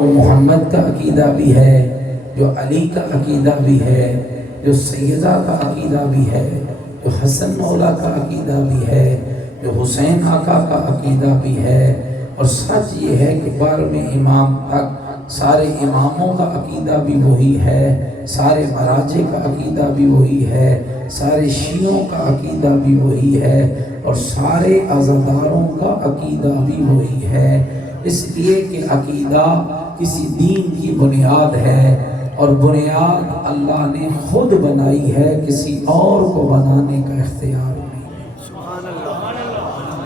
محمد کا عقیدہ بھی ہے، جو علی کا عقیدہ بھی ہے، جو سیدہ کا عقیدہ بھی ہے، جو حسن مولا کا عقیدہ بھی ہے، جو حسین آقا کا عقیدہ بھی ہے۔ اور سچ یہ ہے کہ 12ویں امام تک سارے اماموں کا عقیدہ بھی وہی ہے، سارے مراجع کا عقیدہ بھی وہی ہے، سارے شیعوں کا عقیدہ بھی وہی ہے، اور سارے عزاداروں کا عقیدہ بھی وہی ہے۔ اس لیے کہ عقیدہ کسی دین کی بنیاد ہے، اور بنیاد اللہ نے خود بنائی ہے، کسی اور کو بنانے کا اختیار نہیں۔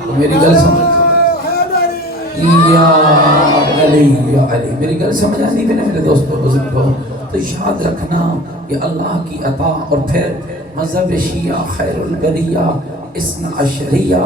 تو میری گل سمجھ یا علی یا علی، میری گل سمجھ آتی ہے میرے دوستوں بزرگوں؟ تو یاد رکھنا کہ اللہ کی عطا، اور پھر مذہب شیعہ خیر البریہ اثنا عشریہ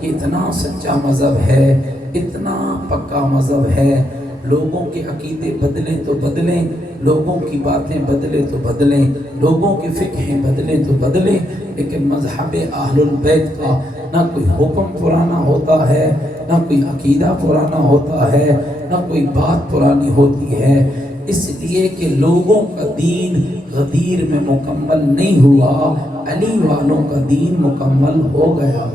یہ اتنا سچا مذہب ہے، اتنا پکا مذہب ہے۔ لوگوں کے عقیدے بدلیں تو بدلیں، لوگوں کی باتیں بدلیں تو بدلیں، لوگوں کی فقہیں بدلیں تو بدلیں، لیکن مذہب اہل البیت کا نہ کوئی حکم پرانا ہوتا ہے، نہ کوئی عقیدہ پرانا ہوتا ہے، نہ کوئی بات پرانی ہوتی ہے۔ اس لیے کہ لوگوں کا دین غدیر میں مکمل نہیں ہوا، علی والوں کا دین مکمل ہو گیا۔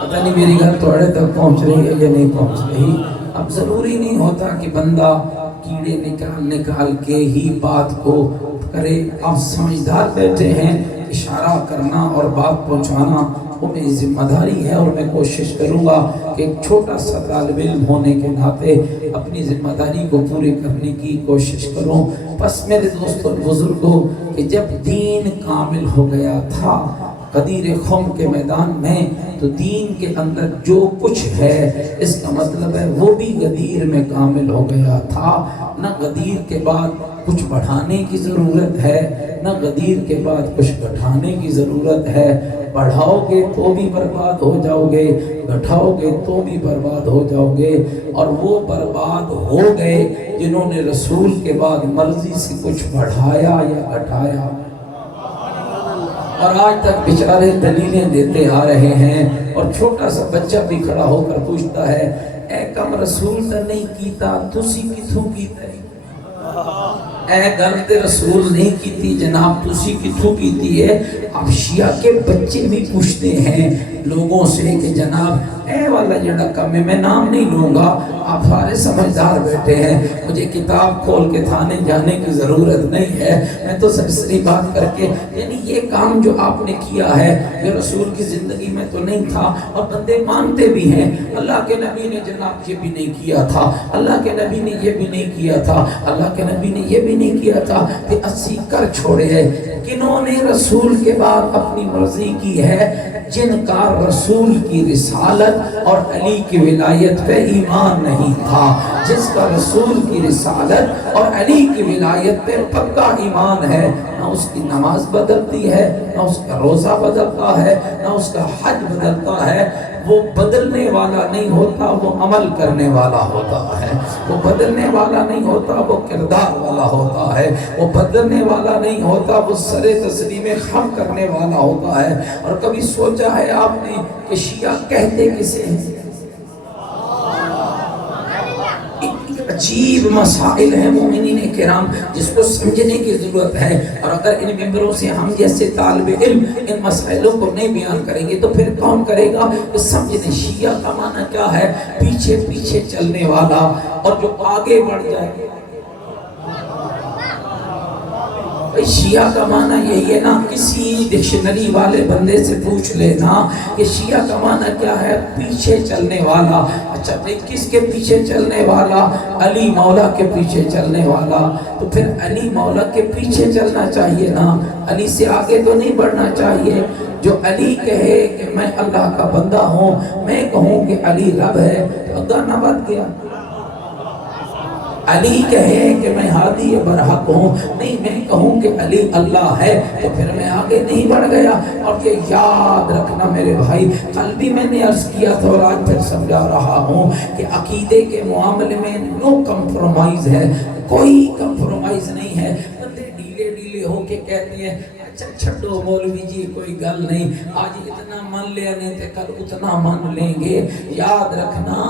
پتہ نہیں میری گھر توڑے تک پہنچ رہی ہے یا نہیں پہنچ رہی۔ اب ضروری نہیں ہوتا کہ بندہ کیڑے نکال کے ہی بات کو کرے۔ آپ سمجھدار بیٹھے ہیں، اشارہ کرنا اور بات پہنچانا وہ میری ذمہ داری ہے، اور میں کوشش کروں گا کہ ایک چھوٹا سا طالب علم ہونے کے ناطے اپنی ذمہ داری کو پورے کرنے کی کوشش کروں۔ بس میرے دوستوں بزرگوں، کہ جب دین کامل ہو گیا تھا غدیر خم کے میدان میں، تو دین کے اندر جو کچھ ہے اس کا مطلب ہے وہ بھی غدیر میں کامل ہو گیا تھا۔ نہ غدیر کے بعد کچھ بڑھانے کی ضرورت ہے، نہ غدیر کے بعد کچھ گھٹانے کی ضرورت ہے۔ بڑھاؤ گے تو بھی برباد ہو جاؤ گے، گھٹاؤ گے تو بھی برباد ہو جاؤ گے۔ اور وہ برباد ہو گئے جنہوں نے رسول کے بعد مرضی سے کچھ بڑھایا یا گھٹایا، اور آج تک بیچارے دلیلیں دیتے آ رہے ہیں۔ اور چھوٹا سا بچہ بھی کھڑا ہو کر پوچھتا ہے، اے کم رسول تا نہیں کیتا تسی کتھوں کیتا ہے؟ اے گرد رسول نہیں کیتی جناب تسی کتھوں کیتی ہے؟ اب شیعہ کے بچے بھی پوچھتے ہیں لوگوں سے کہ جناب اے والا جڑا کم ہے، میں نام نہیں لوں گا، آپ سارے سمجھدار بیٹھے ہیں، مجھے کتاب کھول کے تھانے جانے کی ضرورت نہیں ہے، میں تو سرسری بات کر کے، یعنی یہ کام جو آپ نے کیا ہے یہ رسول کی زندگی میں تو نہیں تھا، اور بندے مانتے بھی ہیں اللہ کے نبی نے جناب یہ بھی نہیں کیا تھا، اللہ کے نبی نے یہ بھی نہیں کیا تھا، اللہ کے نبی نے یہ بھی نہیں کیا تھا، کہ 80 کر چھوڑے ہیں۔ کنہوں نے رسول کے بعد اپنی مرضی کی ہے؟ جن کا رسول کی رسالت اور علی کی ولایت پہ ایمان نہیں تھا، جس کا رسول کی رسالت اور علی کی ولایت پہ پکا ایمان ہے، نہ اس کی نماز بدلتی ہے، نہ اس کا روزہ بدلتا ہے، نہ اس کا حج بدلتا ہے۔ وہ بدلنے والا نہیں ہوتا، وہ عمل کرنے والا ہوتا ہے۔ وہ بدلنے والا نہیں ہوتا، وہ کردار والا ہوتا ہے۔ وہ بدلنے والا نہیں ہوتا، وہ سر تسلیم خم کرنے والا ہوتا ہے۔ اور کبھی سوچا ہے آپ نے کہ شیعہ کہتے کسے ہیں؟ عجیب مسائل ہیں مومنین کرام جس کو سمجھنے کی ضرورت ہے، اور اگر ان ممبروں سے ہم جیسے طالب علم ان مسائلوں کو نہیں بیان کریں گے تو پھر کون کرے گا؟ سمجھنے شیعہ کا معنی کیا ہے؟ پیچھے پیچھے چلنے والا، اور جو آگے بڑھ جائے۔ شیعہ کا معنی یہی ہے نا، کسی ڈکشنری والے بندے سے پوچھ لینا کہ شیعہ کا معنی کیا ہے؟ پیچھے چلنے والا۔ اچھا بھئی کس کے پیچھے چلنے والا؟ علی مولا کے پیچھے چلنے والا۔ تو پھر علی مولا کے پیچھے چلنا چاہیے نا، علی سے آگے تو نہیں بڑھنا چاہیے۔ جو علی کہے کہ میں اللہ کا بندہ ہوں، میں کہوں کہ علی رب ہے، تو گانا بات کیا؟ علی کہے کہ میں ہادی برحق ہوں، نہیں میں کہوں کہ علی اللہ ہے، تو پھر میں آگے نہیں بڑھ گیا۔ اور یہ یاد رکھنا میرے بھائی، کل بھی میں نے عرض کیا تھا اور آج پھر سمجھا رہا ہوں کہ عقیدے کے معاملے میں نو کمپرومائز ہے، کوئی کمپرومائز نہیں ہے۔ بندے ڈھیلے ڈھیلے ہو کے کہتے ہیں اچھا چھڑو مولوی جی کوئی گل نہیں، آج اتنا مان لیا نہیں تے کل اتنا مان لیں گے۔ یاد رکھنا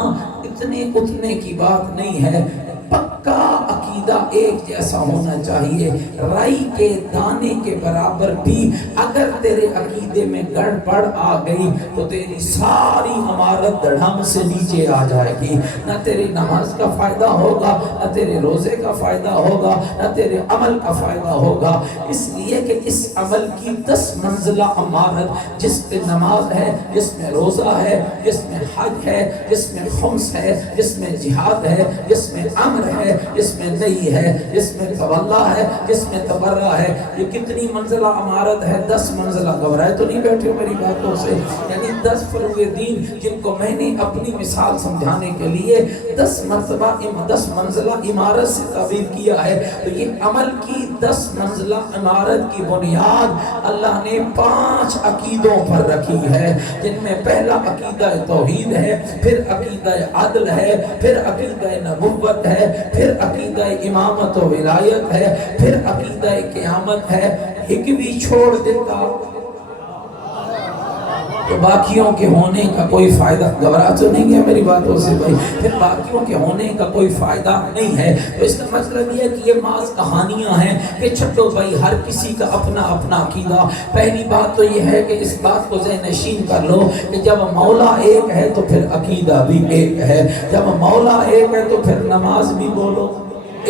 اتنے اتنے کی بات نہیں ہے، پکا عقیدہ ایک جیسا ہونا چاہیے۔ رائی کے دانے کے برابر بھی اگر تیرے عقیدے میں گڑبڑ آ گئی تو تیری ساری عمارت دھڑام سے نیچے آ جائے گی، نہ تیری نماز کا فائدہ ہوگا، نہ تیرے روزے کا فائدہ ہوگا، نہ تیرے عمل کا فائدہ ہوگا۔ اس لیے کہ اس عمل کی 10 منزلہ عمارت جس پہ نماز ہے، جس میں روزہ ہے، جس میں حج ہے، جس میں خمس ہے، جس میں جہاد ہے، جس میں امر ہے، جس میں نہی ہے، جس میں تولا ہے، جس میں تبرہ ہے، یہ کتنی منزلہ عمارت ہے؟ 10 منزلہ۔ گھبرائے تو نہیں بیٹھے ہو میری باتوں سے؟ یعنی 10 فروغ دین جن کو میں نے اپنی مثال سمجھانے کے لیے 10 مرتبہ 10 منزلہ عمارت سے تعبیر کیا ہے، تو یہ عمل کی 10 منزلہ عمارت کی بنیاد اللہ نے 5 عقیدوں پر رکھی ہے، جن میں پہلا عقیدہ توحید ہے، پھر عقیدہ عدل ہے، پھر عقیدہ نبوت ہے، پھر عقیدہ امامت و ولایت ہے، پھر عقیدہ قیامت ہے۔ ایک بھی چھوڑ دیتا تو باقیوں کے ہونے کا کوئی فائدہ، گھبرا تو نہیں گیا میری باتوں سے بھائی؟ پھر باقیوں کے ہونے کا کوئی فائدہ نہیں ہے۔ تو اس کا مطلب یہ ہے کہ یہ محض کہانیاں ہیں کہ چھٹو بھائی ہر کسی کا اپنا اپنا عقیدہ۔ پہلی بات تو یہ ہے کہ اس بات کو ذہن نشین کر لو کہ جب مولا ایک ہے تو پھر عقیدہ بھی ایک ہے، جب مولا ایک ہے تو پھر نماز بھی بولو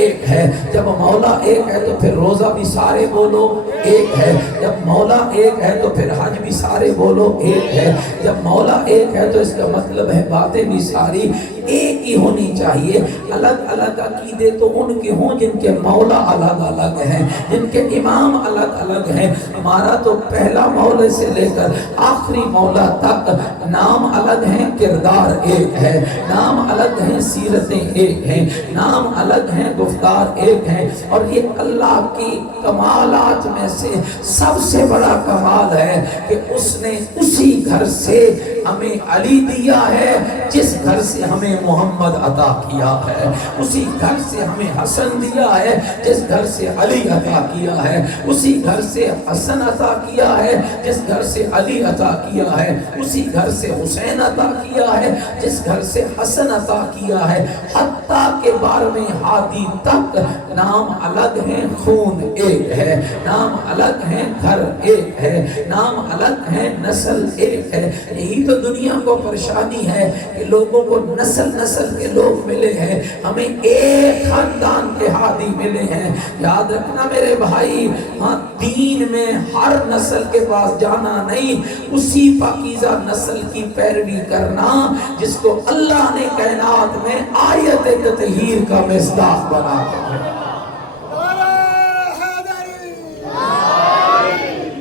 ایک ہے، جب مولا ایک ہے تو پھر روزہ بھی سارے بولو ایک ہے، جب مولا ایک ہے تو پھر حج بھی سارے بولو ایک ہے، جب مولا ایک ہے تو اس کا مطلب ہے باتیں بھی ساری ایک ہی ہونی چاہیے۔ الگ الگ عقیدے تو ان کے ہوں جن کے مولا الگ الگ ہیں، جن کے امام الگ الگ ہیں۔ ہمارا تو پہلا مولا سے لے کر آخری مولا تک نام الگ ہیں، کردار ایک ہے، نام الگ ہیں، سیرتیں ایک ہیں، نام الگ ہیں، گفتار ایک ہیں۔ اور یہ اللہ کی کمالات میں سے سب سے بڑا کمال ہے کہ اس نے اسی گھر سے ہمیں علی دیا ہے جس گھر سے ہمیں محمد عطا کیا ہے، اسی گھر سے ہمیں حسن دیا ہے جس گھر سے علی عطا کیا ہے، اسی گھر سے حسن عطا کیا ہے جس گھر سے علی عطا کیا ہے، اسی گھر سے حسین عطا کیا ہے جس گھر سے حسن عطا کیا ہے۔ حتیٰ کہ 12ویں ہادی تک نام الگ ہیں، خون ایک ہے، نام الگ ہیں، گھر ایک ہے، نام الگ ہیں، نسل ایک ہے۔ یہی تو دنیا کو پریشانی ہے کہ لوگوں کو نسل کے لوگ ملے ہیں، ہمیں ایک خاندان کے ہادی ملے ہیں۔ یاد رکھنا میرے بھائی، ہاں دین میں ہر نسل کے پاس جانا نہیں، اسی پاکیزہ نسل کی پیروی کرنا جس کو اللہ نے کائنات میں آیت تطہیر کا مصداق بنا کر۔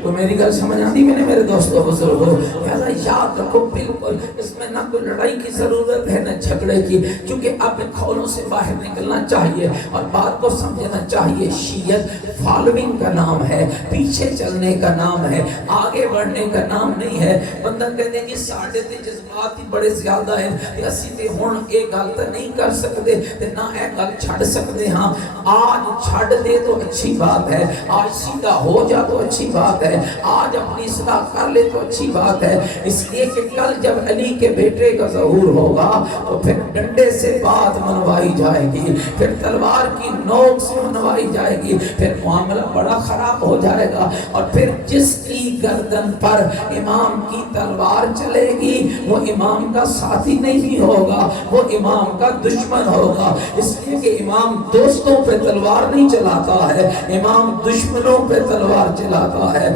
تو میری گل سمجھ آتی میں نے میرے دوستوں بزرگوں، لہذا یاد رکھو بالکل اس میں نہ کوئی لڑائی کی ضرورت ہے نہ جھگڑے کی، کیونکہ آپ کھولوں سے باہر نکلنا چاہیے اور بات کو سمجھنا چاہیے۔ شیعت فالوئنگ کا نام ہے، پیچھے چلنے کا نام ہے، آگے بڑھنے کا نام نہیں ہے۔ بندہ کہتے ہیں کہ ساڑھے تے جذبات ہی بڑے زیادہ ہیں، اسی تے ہون ایک گل تو نہیں کر سکتے نہ ایک گل چھڑ سکتے۔ ہاں آج چھڑ دے تو اچھی بات ہے، آج سیدھا ہو جا تو اچھی بات ہے، آج اپنی اصلاح کر لے تو اچھی بات ہے، اس لیے کہ کل جب علی کے بیٹے کا ظہور ہوگا تو پھر ڈنڈے سے بات منوائی جائے گی، پھر تلوار کی نوک سے منوائی جائے گی، پھر معاملہ بڑا خراب ہو جائے گا۔ اور پھر جس کی گردن پر امام کی تلوار چلے گی وہ امام کا ساتھی نہیں ہوگا، وہ امام کا دشمن ہوگا، اس لیے کہ امام دوستوں پہ تلوار نہیں چلاتا ہے، امام دشمنوں پہ تلوار چلاتا ہے۔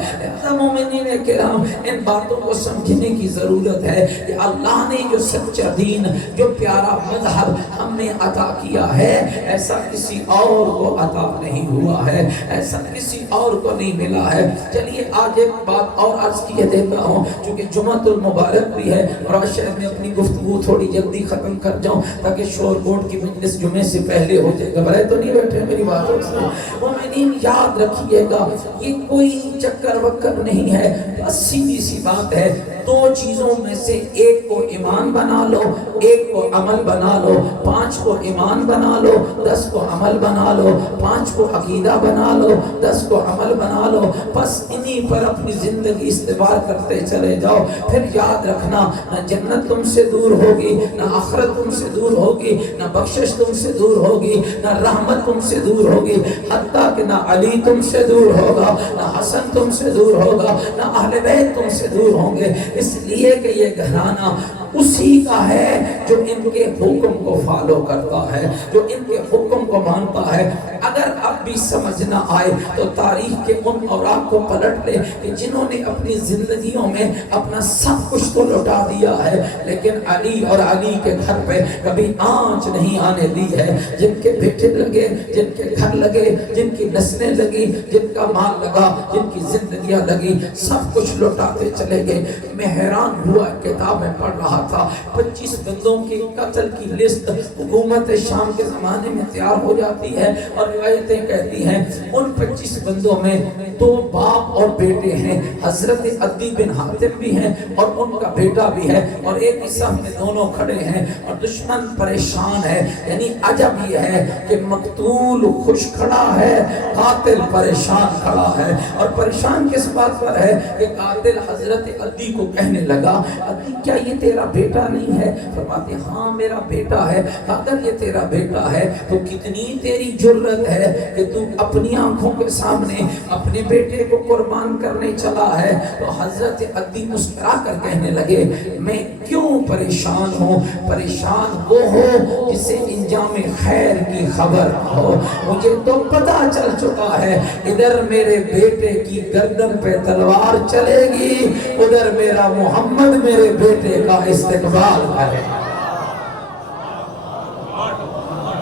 مومنین کرام، ان باتوں کو سمجھنے کی ضرورت ہے کہ اللہ نے جو سچا دین، جو پیارا مذہب ہم نے عطا کیا ہے، ایسا کسی اور کو عطا نہیں ہوا ہے، ایسا کسی اور کو نہیں ملا ہے۔ چلیے آج ایک بات اور عرض کیے دیتا ہوں، چونکہ جمعۃ المبارک بھی ہے اور آج شاید میں اپنی گفتگو تھوڑی جلدی ختم کر جاؤں تاکہ شور کوٹ کی مجلس جمعے سے پہلے ہو جائے۔ گھبرائے تو نہیں بیٹھے میری باتوں سے؟ مومنین یاد رکھیے گا، یہ کوئی چکر وکر نہیں ہے، بس سیدھی سی بات ہے۔ دو چیزوں میں سے ایک کو ایمان بنا لو، ایک کو عمل بنا لو، 5 کو ایمان بنا لو، 10 کو عمل بنا لو، 5 کو عقیدہ بنا لو، 10 کو عمل بنا لو، بس انہی پر اپنی زندگی استوار کرتے چلے جاؤ. پھر یاد رکھنا نہ جنت تم سے دور ہوگی، نہ آخرت تم سے دور ہوگی، نہ بخشش تم سے دور ہوگی، نہ رحمت تم سے دور ہوگی، حتیٰ کہ نہ علی تم سے دور ہوگا، نہ حسن تم سے دور ہوگا، نہ اہل بیت تم سے دور ہوں گے. اس لیے کہ یہ گھرانہ اسی کا ہے جو ان کے حکم کو فالو کرتا ہے، جو ان کے حکم کو مانتا ہے. اگر اب بھی سمجھ نہ آئے تو تاریخ کے ان اوراق کو پلٹ لے کہ جنہوں نے اپنی زندگیوں میں اپنا سب کچھ تو لٹا دیا ہے لیکن علی اور علی کے گھر پہ کبھی آنچ نہیں آنے دی ہے. جن کے بیٹے لگے، جن کے گھر لگے، جن کی نسلیں لگی، جن کا مال لگا، جن کی زندگیاں لگی، سب کچھ لٹاتے چلے گئے. میں حیران ہوا، کتاب میں پڑھ رہا تھا 25 بندوں کے قتل کی لسٹ حکومت شام کے زمانے میں تیار ہو جاتی ہے اور روایتیں کہتی ہیں ان 25 بندوں میں 2 باپ اور بیٹے ہیں، حضرت عدی بن حاتم بھی ہیں اور ان کا بیٹا بھی ہے، اور ایک ہی صف میں دونوں کھڑے ہیں اور دشمن پریشان ہے. یعنی عجب یہ ہے کہ مقتول خوش کھڑا ہے، قاتل پریشان کھڑا ہے. اور پریشان کس بات پر ہے کہ قاتل حضرت عدی کو کہنے لگا عدی کیا یہ تیرا بیٹا نہیں ہے؟ فرماتے ہاں میرا بیٹا ہے. اگر یہ تیرا بیٹا ہے تو کتنی تیری جرت ہے کہ تو اپنی آنکھوں کے سامنے اپنے بیٹے کو قربان کرنے چلا ہے. تو حضرت عدی مسکرا کر کہنے لگے میں کیوں پریشان ہوں؟ پریشان وہ ہو جسے انجام خیر کی خبر ہو. مجھے تو پتہ چل چکا ہے ادھر میرے بیٹے کی گردن پہ تلوار چلے گی، ادھر میرا محمد میرے بیٹے کا استقبال کرے.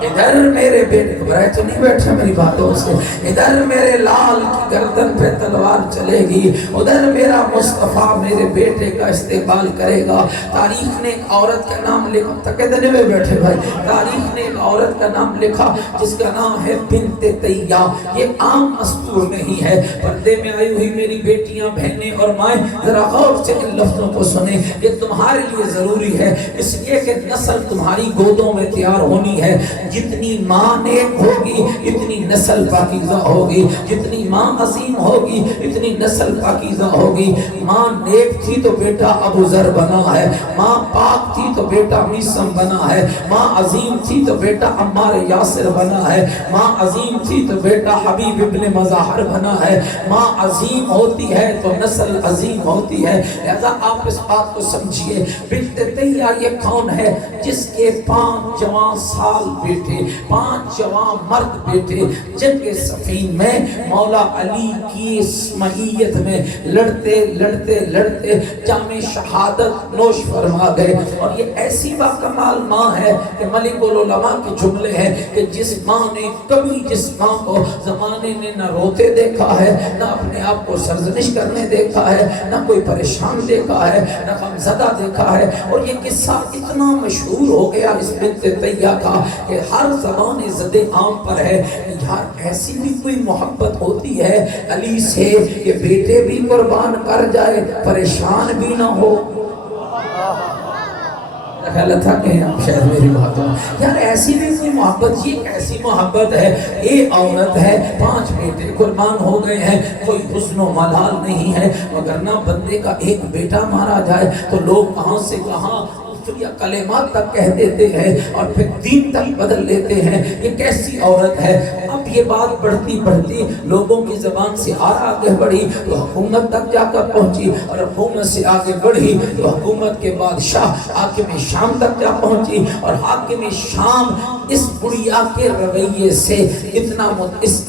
ادھر میرے بیٹے کو برائے تو نہیں بیٹھے میری باتوں سے، ادھر میرے لال کی گردن پہ تلوار چلے گی، ادھر میرا مصطفیٰ میرے بیٹے کا استقبال کرے گا. تاریخ نے ایک عورت کا نام لکھا، تقیدنے میں بیٹھے بھائی، تاریخ نے ایک عورت کا نام لکھا جس کا نام ہے بنت تیہ. یہ عام مستور نہیں ہے. پردے میں آئی ہوئی میری بیٹیاں، بہنیں اور مائیں ذرا غور سے ان لفظوں کو سنیں، یہ تمہارے لیے ضروری ہے اس لیے کہ نسل تمہاری گودوں میں تیار ہونی ہے. جتنی ماں نیک ہوگی اتنی نسل پاکیزہ ہوگی، جتنی ماں عظیم ہوگی اتنی نسل پاکیزہ ہوگی. ماں نیک تھی تو بیٹا ابو ذر بنا ہے، ماں پاک تھی تو بیٹا میسم بنا ہے، ماں عظیم تھی تو بیٹا عمار یاسر بنا ہے، ماں عظیم تھی تو بیٹا حبیب ابن مظاہر بنا ہے. ماں عظیم ہوتی ہے تو نسل عظیم ہوتی ہے. لہذا آپ اس بات کو سمجھیے. بنت تیہ یہ کون ہے جس کے 5 جوان سال بیٹے، 5 جوان مرد بیٹے جنگ صفین میں مولا علی کی معیت میں لڑتے لڑتے لڑتے جام شہادت نوش فرما گئے. اور یہ ایسی باکمال ماں ہے کہ ملک العلماء کے جملے ہیں کہ جس ماں نے کبھی جس ماں کو زمانے نے نہ روتے دیکھا ہے، نہ اپنے آپ کو سرزنش کرنے دیکھا ہے، نہ کوئی پریشان دیکھا ہے، نہ غمزدہ دیکھا ہے. اور یہ قصہ اتنا مشہور ہو گیا اس بنت تیہ کا کہ ہر زبان زد عام پر ہے. یار ایسی بھی کوئی محبت ہوتی ہے علی سے کہ بیٹے بھی قربان کر جائے پریشان بھی نہ ہو. خیال تھا کہ آپ شاید میری باتوں یار ایسی بھی کوئی محبت، یہ ایسی محبت ہے. ایک عورت ہے 5 بیٹے قربان ہو گئے ہیں، کوئی حسن و ملال نہیں ہے، مگر نہ بندے کا ایک بیٹا مارا جائے تو لوگ کہاں سے کہاں یا کلمات تک کہہ دیتے ہیں اور پھر دین تک بدل لیتے ہیں. یہ کیسی عورت ہے؟ اب یہ بات بڑھتی بڑھتی لوگوں کی زبان سے آگے بڑھی تو حکومت تک جا کر پہنچی، اور حکومت سے آگے بڑھی تو حکومت کے بادشاہ حاکم شام تک جا پہنچی. اور حاکم شام اس بڑیا کے رویے سے اتنا اس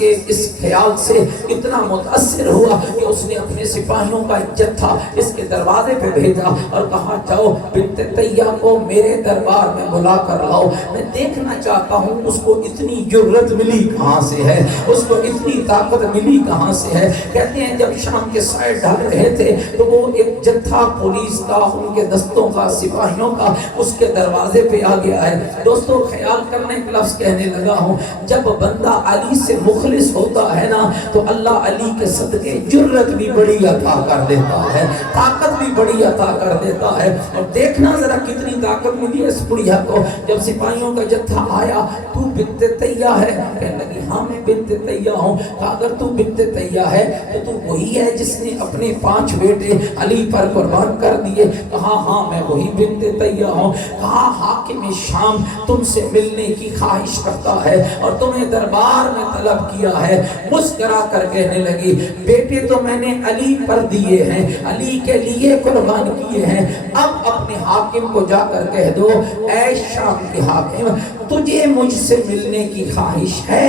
خیال سے اتنا متاثر ہوا کہ اس نے اپنے سپاہیوں کا ایک جتھا اس کے دروازے پہ بھیجا اور کہا جاؤ بنت تیہ کو میرے دربار میں بلا کر لاؤ، میں دیکھنا چاہتا ہوں اس کو اتنی جرت ملی کہاں کہاں سے ہے، اس کو اتنی طاقت ملی کہاں سے ہے؟ کہتے ہیں جب شام کے سائے ڈال رہے تھے تو وہ ایک جتھا پولیس کا، ان کے دستوں کا، سپاہیوں کا اس کے دروازے پہ آ گیا ہے۔ دوستو خیال کرنے کا لفظ کہنے لگا ہوں، جب بندہ علی سے مخلص ہوتا ہے نا تو اللہ علی کے صدقے جرت بھی بڑی عطا کر دیتا ہے، طاقت بھی بڑی عطا کر دیتا ہے۔ اور دیکھنا ذرا کتنی طاقت ملی ہے اس بڑھیا کو۔ جب سپاہیوں کا جتھا آیا، تو بنت تیہ ہے؟ کہنے لگی ہاں میں بنت تیہ ہوں۔ کہا اگر تو بنت تیہ ہے تو تو وہی ہے جس نے اپنے 5 بیٹے علی پر قربان کر دیے؟ کہا ہاں میں وہی بنت تیہ ہوں۔ کہا حاکم شام تم سے ملنے کی خواہش کرتا ہے اور تمہیں دربار میں طلب کیا ہے۔ مسکرا کر کہنے لگی بیٹے تو میں نے علی پر دیے ہیں، علی کے لیے قربان کیے ہیں، اب اپنے حاکم کو جا کر کہہ دو اے شام کے حاکم تجھے مجھ سے ملنے کی خواہش ہے،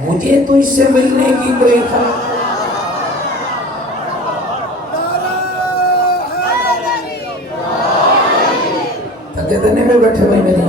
مجھے تجھ سے ملنے کی کوئی خواہش دینے میں بیٹھے بھائی میری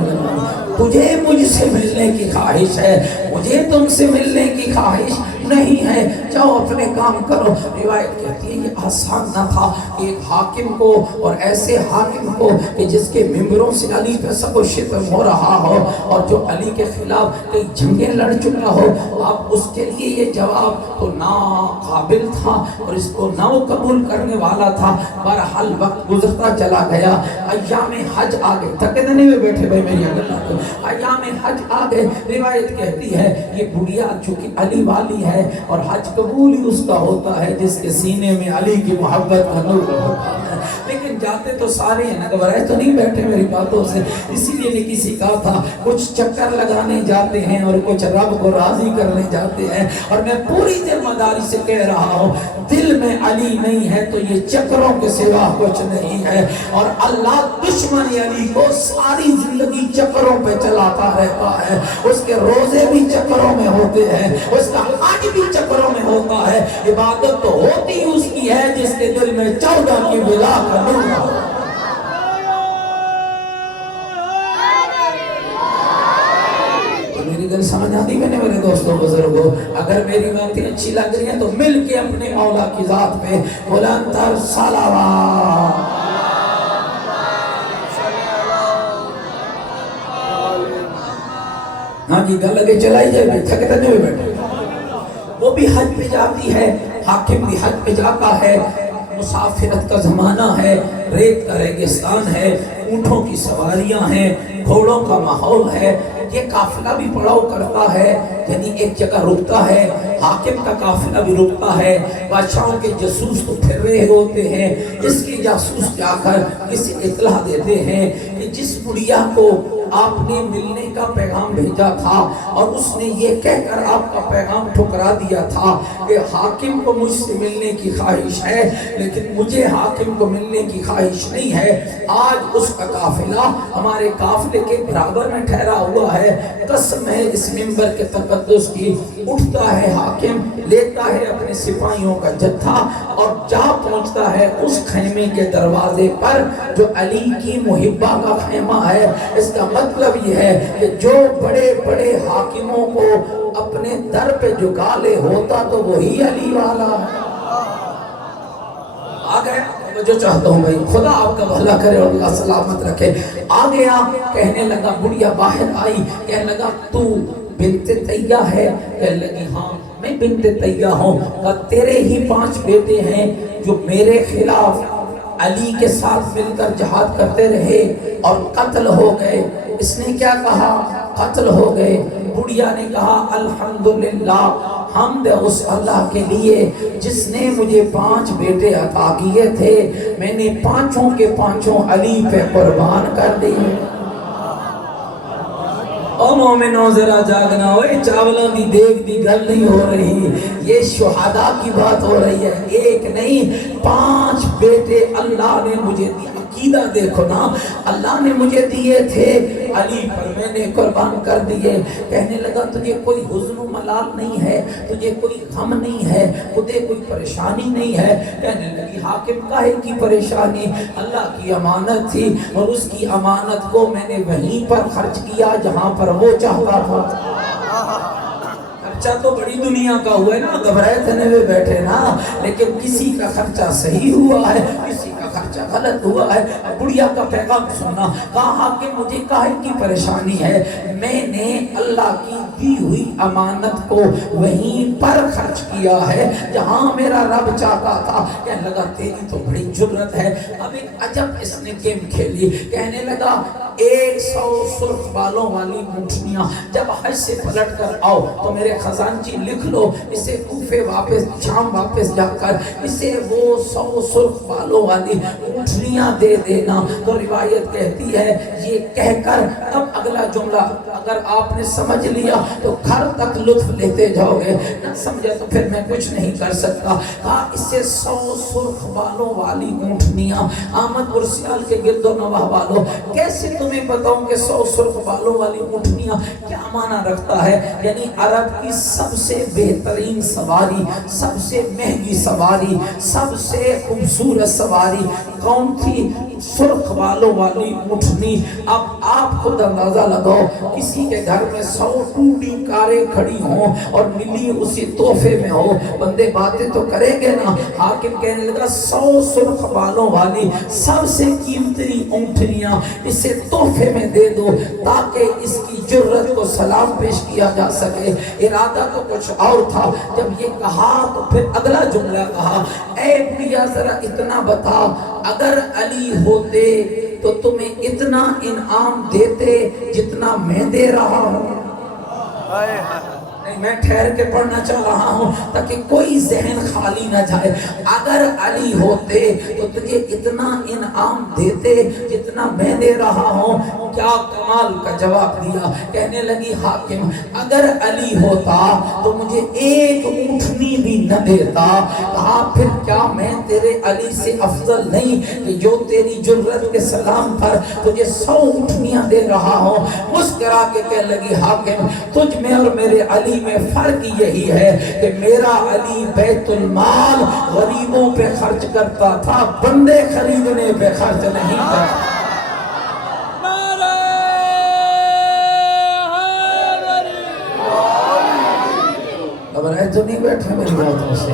تجھے مجھ سے ملنے کی خواہش ہے، مجھے تم سے ملنے کی خواہش نہیں ہے، جاؤ اپنے کام کرو۔ روایت کہتی ہے یہ آسان نہ تھا کہ ایک حاکم کو، اور ایسے حاکم کو کہ جس کے ممبروں سے علی پہ سب و شتم ہو رہا ہو اور جو علی کے خلاف کئی جنگیں لڑ چکا ہو، اب اس کے لیے یہ جواب تو ناقابل تھا اور اس کو نہ وہ قبول کرنے والا تھا۔ بہرحال وقت گزرتا چلا گیا، ایام حج آ گئے، تھکے دینے میں بیٹھے بھائی میری اللہ کو، ایام حج آ گئے۔ روایت کہتی ہے یہ بڑھیا چونکہ علی والی ہے اور حج قبول ہی اس کا ہوتا ہے جس کے سینے میں علی کی محبت کا نور ہوتا ہے، لیکن جاتے تو سارے ہیں نا، گھبرائے تو نہیں بیٹھے میری باتوں سے۔ اسی لیے نے کسی کہا تھا کچھ چکر لگانے جاتے ہیں اور کچھ رب کو راضی کرنے جاتے ہیں، اور میں پوری ذمہ داری سے کہہ رہا ہوں دل میں علی نہیں ہے تو یہ چکروں کے سوا کچھ نہیں ہے، اور اللہ دشمن علی کو ساری زندگی چکروں پہ چلاتا رہتا ہے، اس کے روزے بھی چکروں میں ہوتے ہیں، اس کا حج بھی چکروں میں ہوتا ہے، عبادت تو ہوتی اس کی ہے جس کے دل میں 14 کی بلا کا نور ہو۔ میری دل سمجھ آتی میں نے میرے دوستوں بزرگوں، اگر میری باتیں اچھی لگ رہی ہیں تو مل کے اپنے مولا کی ذات پہ بلند تر صلوات۔ ہاں جی گل لگے چلائی جائے گی، تھکے تنے میں بیٹھے۔ وہ بھی حج پہ جاتی ہے، حاکم بھی حج پہ جاتا ہے، مسافرت کا زمانہ ہے، ریت کا ریگستان ہے، اونٹوں کی سواریاں ہیں، گھوڑوں کا ماحول ہے، یہ قافلہ بھی پڑاؤ کرتا ہے، یعنی ایک جگہ رکتا ہے، حاکم کا قافلہ بھی رکتا ہے، بادشاہوں کے جاسوس تو پھر رہے ہوتے ہیں، اس کے جاسوس جا کر اسے اطلاع دیتے ہیں کہ جس بڑھیا کو آپ نے ملنے کا پیغام بھیجا تھا اور اس نے یہ کہہ کر آپ کا پیغام ٹھکرا دیا تھا کہ حاکم کو مجھ سے ملنے کی خواہش ہے لیکن مجھے حاکم کو ملنے کی خواہش نہیں ہے، آج اس کا قافلہ ہمارے قافلے کے برابر میں ٹھہرا ہوا ہے، قسم ہے اس منبر کے تقدس کی، اٹھتا ہے حاکم، لیتا ہے اپنے سپاہیوں کا جتھا اور جا پہنچتا ہے اس خیمے کے دروازے پر جو علی کی محبہ کا خیمہ ہے۔ اس کا مطلب یہ ہے کہ جو بڑے بڑے حاکموں کو اپنے در پہ جھکا لے ہوتا تو وہی علی والا ہے۔ آگئے جو چاہتا ہوں بھائی خدا آپ کا بھلا کرے اور اللہ سلامت رکھے۔ آگے آپ کہنے لگا، بڑھیا باہر آئی، کہنے لگا تو بنت تیہ ہے؟ کہنے لگی ہاں میں بنت تیہ ہوں۔ کہا تیرے ہی 5 بیٹے ہیں جو میرے خلاف علی کے ساتھ مل کر جہاد کرتے رہے اور قتل ہو گئے۔ اس نے کیا کہا؟ قتل ہو گئے۔ بڑھیا نے کہا الحمدللہ، حمد اس اللہ کے لیے جس نے مجھے 5 بیٹے عطا کیے تھے، میں نے 5 کے 5 علی پہ قربان کر دیے۔ او مومنوں ذرا جاگنا، اوے چاولوں دی دیکھ دی گل نہیں ہو رہی، یہ شہداء کی بات ہو رہی ہے، ایک نہیں 5 بیٹے اللہ نے مجھے دی۔ عقیدہ دیکھو نا، اللہ نے مجھے دیے تھے، علی پر میں نے قربان کر دیے۔ کہنے لگا تجھے کوئی حزن و ملال نہیں ہے، تجھے کوئی غم نہیں ہے، تجھے کوئی پریشانی نہیں ہے؟ کہنے لگی حاکم کاہے کی پریشانی، اللہ کی امانت تھی اور اس کی امانت کو میں نے وہیں پر خرچ کیا جہاں پر وہ چاہتا تھا۔ خرچہ تو بڑی دنیا کا ہوا ہے نا، گھبرائے تھے ہوئے بیٹھے نا، لیکن کسی کا خرچہ صحیح ہوا ہے، کسی کا خرچہ غلط ہوا ہے۔ بڑھیا کا پیغام سننا، کہا کہ مجھے کاہے کی پریشانی ہے، میں نے اللہ کی دی ہوئی امانت کو وہیں پر خرچ کیا ہے جہاں میرا رب چاہتا تھا۔ کہنے لگا تیری تو بڑی جرت ہے۔ اب ایک عجب اس نے گیم کھیلی، کہنے لگا 100 سرخ بالوں والی مونٹھیاں جب حج سے پلٹ کر آؤ تو میرے خزانچی لکھ لو، اسے کوفے واپس شام واپس جا کر اسے وہ 100 سرخ بالوں والی مونٹھیاں دے دینا۔ تو روایت کہتی ہے یہ کہہ کر اب اگلا جملہ اگر آپ نے سمجھ لیا تو گھر تک لطف لیتے جاؤ گے، نہ سمجھا تو پھر میں کچھ نہیں کر سکتا۔ کہا اسے 100 سرخ بالوں والی مونٹھیاں، احمد مرسیال کے گرد و نواح والوں کیسے تمہیں بتاؤں کہ 100 سرخ بالوں والی مونٹھیاں کیا معنی رکھتا ہے؟ یعنی عرب کی سب سے بہترین سواری، سب سے مہنگی سواری، سب سے خوبصورت سواری کون تھی؟ سرخ بالوں والی مونٹھی۔ اب آپ خود اندازہ لگاؤ، کسی کے گھر میں 100 ٹوٹی کاریں کھڑی ہوں اور ملی اسی تحفے میں ہو، بندے باتیں تو کریں گے نا۔ حاکم کہنے لگا 100 سرخ بالوں والی سب سے قیمتی اونٹنیاں اسے تحفے میں دے دو تاکہ اس کی جرت کو سلام پیش کیا جا سکے۔ ارادہ تو کچھ اور تھا۔ جب یہ کہا تو پھر اگلا جملہ کہا، اے بڑیا ذرا اتنا بتا، اگر علی ہوتے تو تمہیں اتنا انعام دیتے جتنا میں دے رہا ہوں؟ میں ٹھہر کے پڑھنا چاہ رہا ہوں تاکہ کوئی ذہن خالی نہ جائے۔ اگر علی ہوتے تو تجھے اتنا انعام دیتے جتنا میں دے رہا ہوں۔ کیا کمال کا جواب دیا، کہنے لگی حاکم اگر علی ہوتا تو مجھے ایک اونٹنی بھی نہ دیتا۔ کہا پھر کیا میں تیرے علی سے افضل نہیں کہ جو تیری جرت کے سلام پر تجھے 100 اونٹنیاں دے رہا ہوں؟ مسکرا کے کہنے لگی حاکم تجھ میں اور میرے علی میں فرق یہی ہے کہ میرا علی بیت المال غریبوں پہ خرچ کرتا تھا، بندے خریدنے پہ خرچ نہیں کرتا۔ گھبرائے تو نہیں بیٹھے میری باتوں سے؟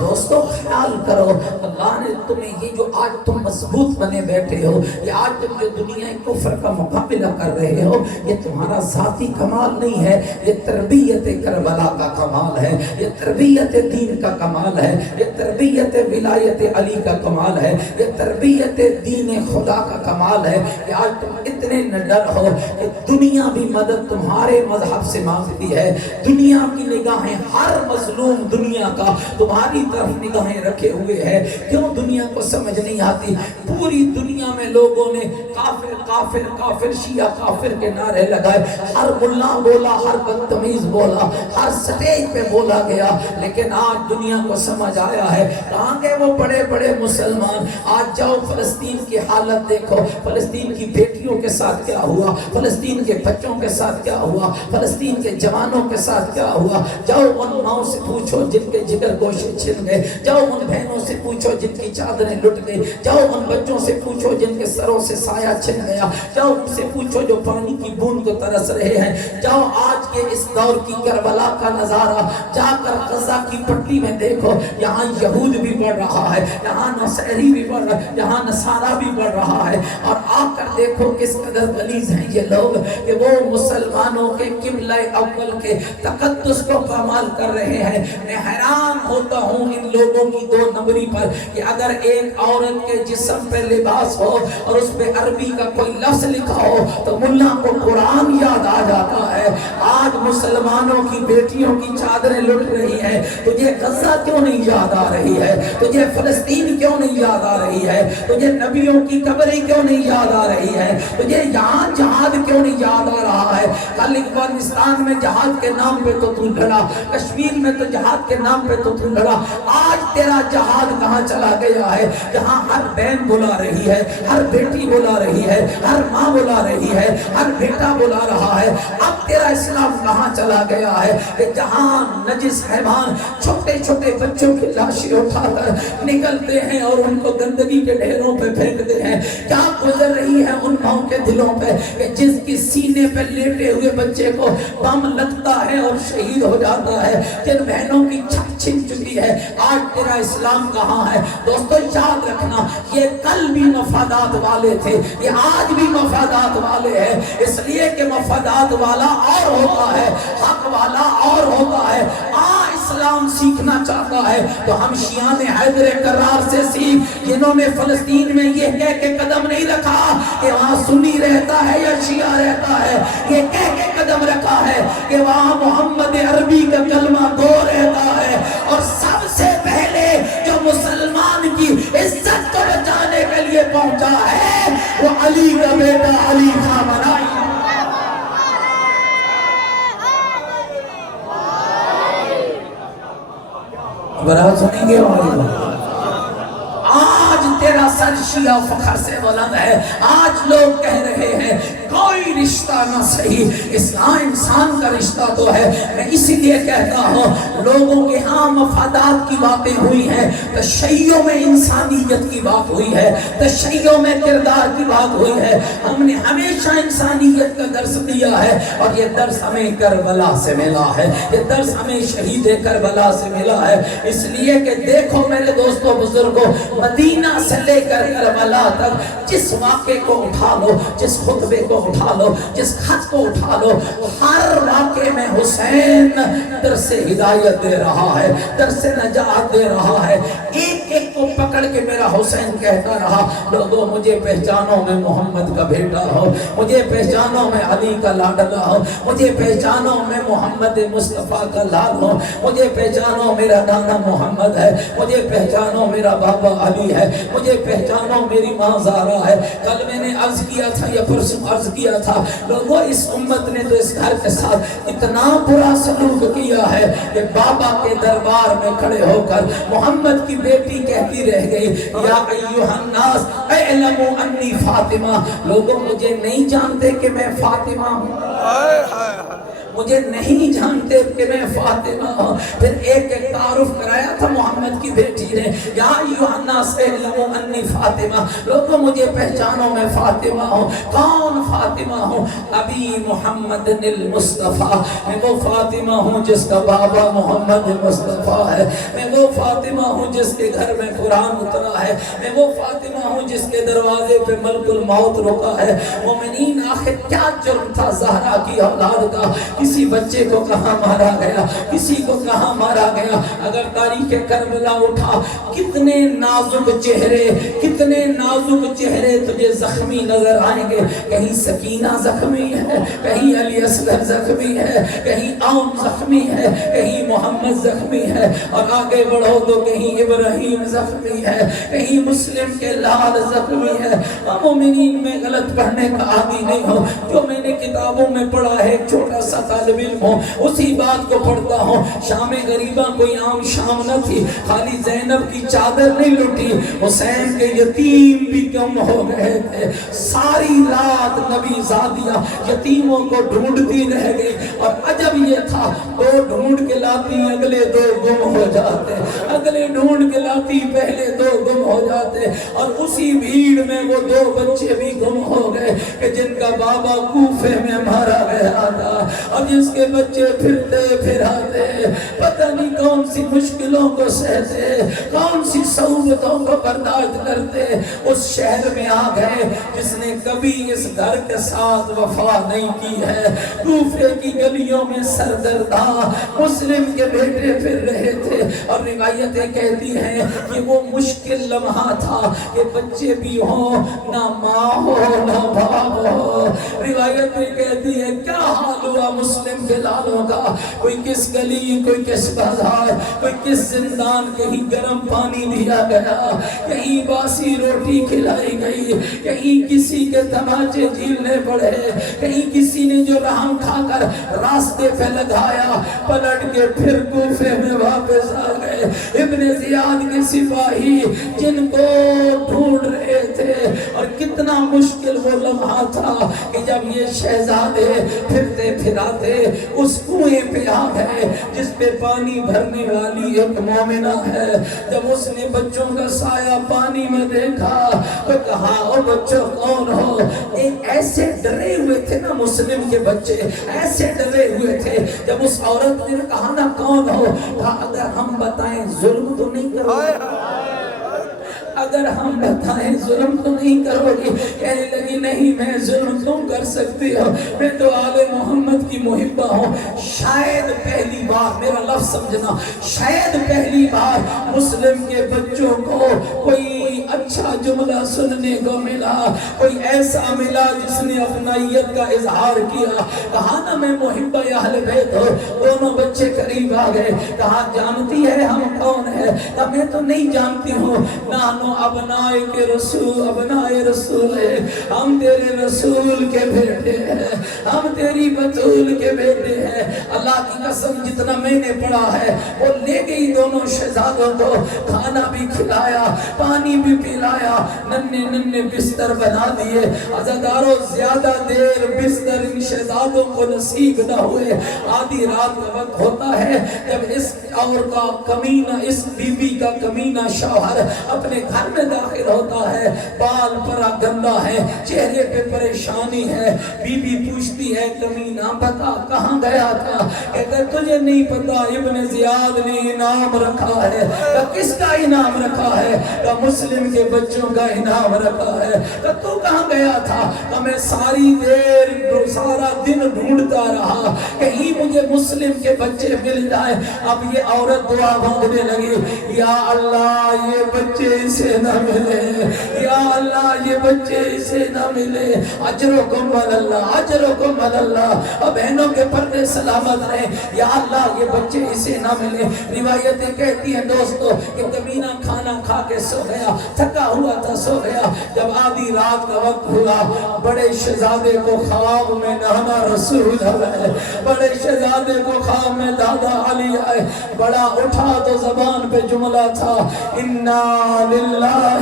دوستو خیال کرو، اللہ نے تمہیں یہ جو آج تم مضبوط بنے بیٹھے ہو، یہ آج تم جو دنیا کفر کا مقابلہ کر رہے ہو، یہ تمہارا ذاتی کمال نہیں ہے، یہ تربیت کربلا کا کمال ہے، یہ تربیت دین کا کمال ہے، یہ تربیت ولایت علی کا کمال ہے، یہ تربیت دین خدا کا کمال ہے کہ آج تم اتنے نڈر ہو کہ دنیا بھی مدد تمہارے مذہب سے مانگتی ہے۔ دنیا کی نگاہیں ہر مظلوم دنیا کا تمہاری طرف نگاہیں رکھے ہوئے ہے۔ کیوں دنیا کو سمجھ نہیں آتی؟ پوری دنیا میں لوگوں نے کافر کافر کافر شیعہ کافر کے نعرے لگائے، ہر ملا بولا، ہر بدتمیز بولا، ہر سٹیج پہ بولا گیا، لیکن آج دنیا کو سمجھ آیا ہے کہاں گئے وہ بڑے بڑے مسلمان؟ آج جاؤ فلسطین کی حالت دیکھو، فلسطین کی بیٹیوں کے ساتھ کیا ہوا، فلسطین کے بچوں کے ساتھ کیا ہوا، فلسطین کے جوانوں کے ساتھ کیا ہوا۔ جاؤ ان ماؤں سے پوچھو جن کے جگر گوشے چھن گئے، جاؤ ان بہنوں سے پوچھو جن کی چادریں لٹ گئی، جاؤ ان بچوں سے پوچھو جن کے سروں سے سایہ چھن گیا، جاؤ ان سے پوچھو جو پانی کی بوند کو ترس رہے ہیں۔ جاؤ آج کے اس دور کی کربلا کا نظارہ جا کر غزہ کی پٹی میں دیکھو، یہاں یہود بھی بڑھ رہا ہے، یہاں نصیری بھی بڑھ رہا ہے، یہاں نصارہ بھی بڑھ رہا ہے، اور آ کر دیکھو کس قدر غلیظ ہیں یہ لوگ کہ وہ مسلمانوں کے قبلہ اول کے تقدس کو پامال کر رہے ہیں۔ میں حیران ہوتا ہوں ان لوگوں کی دو نمبری پر کہ اگر ایک عورت کے جسم پہ لباس ہو اور اس پہ عربی کا کوئی لفظ لکھا ہو تو ملا کو قرآن یاد آ جاتا ہے۔ آج مسلمانوں کی بیٹیوں کی چادریں لٹ رہی ہیں، تجھے غزہ کیوں نہیں یاد آ رہی ہے؟ تجھے فلسطین کیوں نہیں یاد آ رہی ہے؟ تجھے نبیوں کی قبریں کیوں نہیں یاد آ رہی ہے؟ تجھے یہاں جہاد کیوں نہیں یاد آ رہا ہے؟ کل افغانستان میں جہاد کے نام پہ تو لڑا، کشمیر میں تو جہاد کے نام پہ تو لڑا، آج تیرا جہاد کہاں چلا گیا ہے؟ جہاں ہر بہن بلا رہی ہے، ہر بیٹی بلا رہی ہے، ہر ماں بلا رہی ہے، ہر بیٹا بلا رہا ہے۔ اب تیرا اسلام کہاں چلا گیا ہے کہ جہاں نجس حیوان چھوٹے چھوٹے بچوں کی لاشیں اٹھا کر نکلتے ہیں اور ان کو گندگی کے ڈھیروں پہ پھینکتے ہیں، کیا گزر رہی ہے ان ماؤں کے دلوں پہ کہ جس کی سینے پہ لیٹے ہوئے بچے کو بم لگتا ہے اور شہید ہو جاتا ہے، جن بہنوں کی چھت چھن چکی ہے۔ آج تیرا اسلام کہاں ہے؟ دوستو یاد رکھنا، یہ کل بھی مفادات والے تھے، یہ آج بھی مفادات والے ہیں، اس لیے کہ مفادات والا اور ہوتا ہے، حق والا اور ہوتا ہے۔ اسلام سیکھنا چاہتا ہے تو ہم شیعہ نے حیدر کرار سے سیکھ، جنہوں نے فلسطین میں یہ کہہ کے قدم نہیں رکھا کہ وہاں سنی رہتا ہے یا شیعہ رہتا ہے، یہ کہہ کے قدم رکھا ہے کہ وہاں محمد عربی کا کلمہ گو رہتا ہے، اور سب سے پہلے جو مسلمان کی عزت کو بچانے کے لیے پہنچا ہے وہ علی کا بیٹا علی خامنہ ہی۔ برات سنیں گے آج تیرا سر شیعہ فخر سے بلند ہے، آج لوگ کہہ رہے ہیں کوئی رشتہ نہ صحیح، اسلام انسان کا رشتہ تو ہے۔ میں اسی لیے کہتا ہوں لوگوں کے ہاں مفادات کی باتیں ہوئی ہیں، تشیعوں میں انسانیت کی بات ہوئی ہے، تشیعوں میں کردار کی بات ہوئی ہے۔ ہم نے ہمیشہ انسانیت کا درس دیا ہے، اور یہ درس ہمیں کربلا سے ملا ہے، یہ درس ہمیں شہید کربلا سے ملا ہے۔ اس لیے کہ دیکھو میرے دوستو بزرگوں، مدینہ سے لے کر کربلا تک جس واقعے کو اٹھا لو، جس خطبے کو اٹھا لو، جس خط کو اٹھا لو، ہر واقعے میں حسین درس ہدایت دے رہا ہے، درس نجات دے رہا ہے۔ ایک ایک کو پکڑ کے میرا حسین کہتا رہا، لوگوں مجھے پہچانو میں محمد کا بیٹا ہوں، مجھے پہچانو میں علی کا لاڈلا ہوں، مجھے پہچانو میں محمد مصطفیٰ کا لال ہوں، مجھے پہچانو میرا نانا محمد ہے، مجھے پہچانو میرا بابا علی ہے، مجھے پہچانو میری ماں زہرا ہے۔ کل میں نے عرض کیا تھا یا پرسوں عرض کیا تھا، لوگوں اس امت نے تو اس گھر کے ساتھ اتنا برا سلوک کیا ہے کہ بابا کے دربار میں کھڑے ہو کر محمد کی بیٹی کہتی رہ گئی، یا ایھا الناس اعلموا انی فاطمہ، لوگوں مجھے نہیں جانتے کہ میں فاطمہ ہوں، مجھے نہیں جانتے کہ میں فاطمہ ہوں۔ پھر ایک ایک تعارف کرایا تھا محمد کی بیٹی نے، یا ایھا الناس اعلموا انی فاطمہ، لوگوں مجھے پہچانو میں فاطمہ ہوں۔ کون فاطمہ ہوں؟ ابی محمد المصطفیٰ، میں وہ فاطمہ ہوں جس کا بابا محمد مصطفیٰ ہے، میں وہ فاطمہ ہوں جس کے گھر میں قرآن اترا ہے، میں وہ فاطمہ ہوں جس کے دروازے پہ ملک الموت رکا ہے۔ مومنین آخر کیا جرم تھا زہرا کی اولاد کا؟ کسی بچے کو کہاں مارا گیا، کسی کو کہاں مارا گیا؟ اگر تاریخ کربلا اٹھا، کتنے نازک چہرے، کتنے نازک چہرے تجھے زخمی نظر آئیں گے۔ کہیں سکینہ زخمی ہے، کہیں علی اصغر زخمی ہے، کہیں عون زخمی ہے، کہیں محمد زخمی ہے، اور آگے بڑھو تو کہیں ابراہیم زخمی ہے، کہیں مسلم کے لال زخمی ہے۔ مومنین میں غلط پڑھنے کا عادی نہیں ہو، جو میں نے کتابوں میں پڑھا ہے، چھوٹا سا طالب علم ہوں اسی بات کو پڑھتا ہوں۔ شام غریبہ کوئی عام شام نہ تھی، خالی زینب کی چادر نہیں لٹی، حسین کے یتیم بھی کم ہو گئے تھے۔ ساری رات نبی زادیہ یتیموں کو ڈھونڈتی رہ گئی، اور عجب یہ تھا دو ڈھونڈ کے لاتی اگلے دو گم ہو جاتے، اگلے ڈھونڈ کے لاتی پہلے دو گم ہو جاتے، اور اسی بھیڑ میں وہ دو بچے بھی گم ہو گئے کہ جن کا بابا کوفے میں مارا گیا تھا، اور جس کے بچے پھرتے پھراتے پتہ نہیں کون سی مشکلوں کو سہتے، کون سی صعوبتوں کو برداشت کرتے اس شہر میں آ گئے جس نے کبھی اس گھر کے ساتھ وفا نہیں کی ہے۔ کوفے کی گلیوں میں سردرداں مسلم کے بیٹے پھر رہے تھے، اور روایتیں کہتی ہیں کہ وہ مشکل لمحہ تھا کہ بچے بھی ہوں، نہ ماں ہو نہ باپ ہو۔ روایتیں کہتی ہیں کیا حال ہوا مسلم کے لالوں کا، کوئی کس گلی، کوئی کس بازار، کوئی کس زندان، کہیں گرم پانی دیا گیا، کہیں باسی روٹی کھلائی گئی، کہیں کسی کے تماچے جھیلنے پڑے، کہیں کسی نے جو رحم کھا کر راستے پہ لگایا، پلٹ کے پھر کوفے میں واپس آ گئے۔ ابن زیاد کے سپاہی جن کو ڈھونڈ رہے تھے، اور کتنا مشکل وہ لمحہ تھا کہ جب یہ شہزادے پھرتے پھراتے اس کنویں پہ آ گئے جس پہ پانی بھرنے والی ایک مومنہ ہے۔ جب اس نے بچوں کا سایہ پانی میں دیکھا تو کہا او بچوں کون ہو؟ ایک ایسے ڈرے ہوئے تھے نا مسلم کے بچے، ایسے ڈرے ہوئے تھے۔ جب اس عورت نے کہا نا کون ہو، کہا اگر ہم بتائیں ظلم تو نہیں کرو گے، اگر ہم بتائیں ظلم تو نہیں کرو گی؟ کہنے لگی نہیں، میں ظلم کیوں کر سکتی ہوں، میں تو آل محمد کی محبہ ہوں۔ شاید پہلی بار، میرا لفظ سمجھنا، شاید پہلی بار مسلم کے بچوں کو کوئی اچھا جملہ سننے کو ملا، کوئی ایسا ملا جس نے اپنائیت کا اظہار کیا۔ کہا نا میں محبہ اہل بیت ہوں۔ دونوں بچے قریب آ گئے، کہا جانتی ہے ہم کون ہے؟ کہا میں تو نہیں جانتی ہوں، نانو ابنائے کے رسول، ابنائے رسول ہے، ہم تیرے رسول کے بیٹے ہیں، ہم تیری بطول کے بیٹے ہیں۔ اللہ کی قسم جتنا میں نے پڑھا ہے وہ لے گئی دونوں شہزادوں کو، کھانا بھی کھلایا، پانی بھی پلایا، ننے ننے بستر بنا دیے۔ عزاداروں زیادہ دیر بستر ان شہزادوں کو نصیب نہ ہوئے۔ آدھی رات کا وقت ہوتا ہے جب اس اور کا کمینہ، اس بی بی کا کمینہ شوہر اپنے گھر میں داخل ہوتا ہے، بال پرا گندا ہے، چہرے پہ پریشانی ہے۔ بی بی پوچھتی ہے کمینہ بتا کہاں گیا تھا؟ کہتا ہے تجھے نہیں پتا، ابن زیاد نے انعام رکھا ہے۔ کس کا انعام رکھا ہے؟ مسلم کے بچوں کا انعام رکھا ہے۔ تو کہاں گیا تھا؟ کہ میں ساری دیر سارا دن ڈھونڈتا رہا کہیں مجھے مسلم کے بچے مل جائیں۔ اب یہ عورت دعا مانگنے لگی، یا اللہ یہ بچے اسے نہ ملے، یا اللہ یہ بچے اسے نہ ملے، اجرکم اللہ، اجرکم اللہ، اور بہنوں کے پردے سلامت رہے، یا اللہ یہ بچے اسے نہ ملے۔ روایتیں کہتی ہیں دوستو کہ کمینہ کھانا کھا کے سو گیا، تھکا ہوا تھا سو گیا۔ جب آدھی رات کا وقت ہوا، بڑے شہزادے کو خواب میں نانا رسول آئے، بڑے شہزادے کو خواب میں دادا علی آئے۔ بڑا اٹھا تو زبان پہ جملہ تھا، انا للہ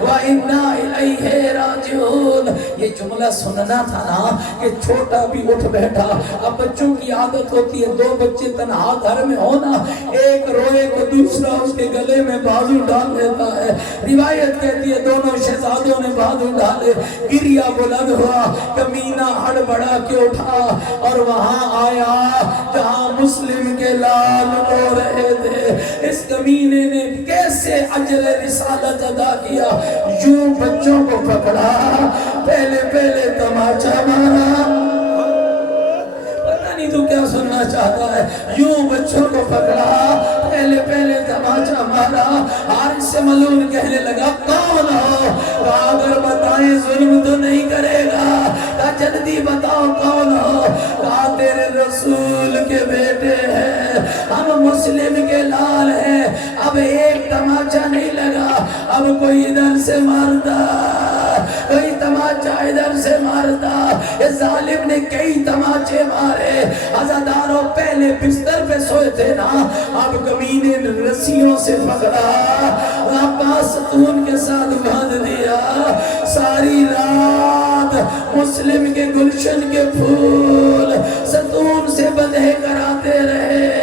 و انا الیہ راجعون۔ یہ جملہ سننا تھا نا کہ چھوٹا بھی اٹھ بیٹھا۔ اب بچوں کی عادت ہوتی ہے، دو بچے تنہا گھر میں ہونا، ایک روئے کو دوسرا اس کے گلے میں بازو ڈال دیتا ہے۔ روایت کہتی ہے دونوں شہزادوں نے بازو ڈالے، گریا بلند ہوا، کمینہ ہڑبڑا کے اٹھا اور وہاں آیا جہاں مسلم کے لال رو رہے تھے۔ اس کمینے نے کیسے اجر رسالت ادا کیا؟ یوں بچوں کو پکڑا، پہلے پہلے تماچا مارا، پتہ نہیں تو کیا سننا چاہتا ہے، یوں بچوں کو پکڑا، پہلے پہلے تماچا مارا۔ حارث سے ملعون کہنے لگا کون ہو؟ اگر بتائیں ظلم تو نہیں کرے گا، جلدی بتاؤ کون ہو؟ کہا تیرے رسول کے بیٹے ہیں، ہم مسلم کے لال ہیں۔ اب ایک تماچا نہیں لگا، اب کوئی ادھر سے مارتا، کوئی تماچا ادھر سے مارتا۔ اس ظالم نے کئی تماچے مارے۔ عزاداروں پہلے بستر پہ سوئے تھے نا، اب کمینے نے رسیوں سے پکڑا، عباس ستون کے ساتھ باندھ دیا۔ ساری رات مسلم کے گلشن کے پھول ستون سے بندھے کراتے رہے۔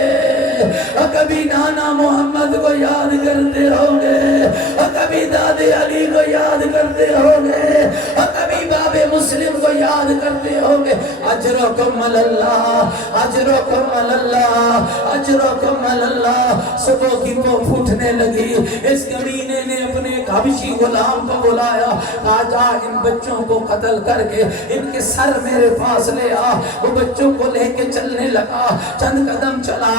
کبھی نانا محمد کو یاد کرتے ہوں گے، کبھی دادے علی کو یاد کرتے ہوں گے، کبھی باب مسلم کو یاد کرتے ہوں گے۔ اجرکم اللہ، اجرکم اللہ، اجرکم اللہ۔ صبح کی تو پھوٹنے لگی۔ اس کمینے نے اپنے ایک حبشی غلام کو بلایا، کہا جا ان بچوں کو قتل کر کے ان کے سر میرے پاس لے آ۔ وہ بچوں کو لے کے چلنے لگا، چند قدم چلا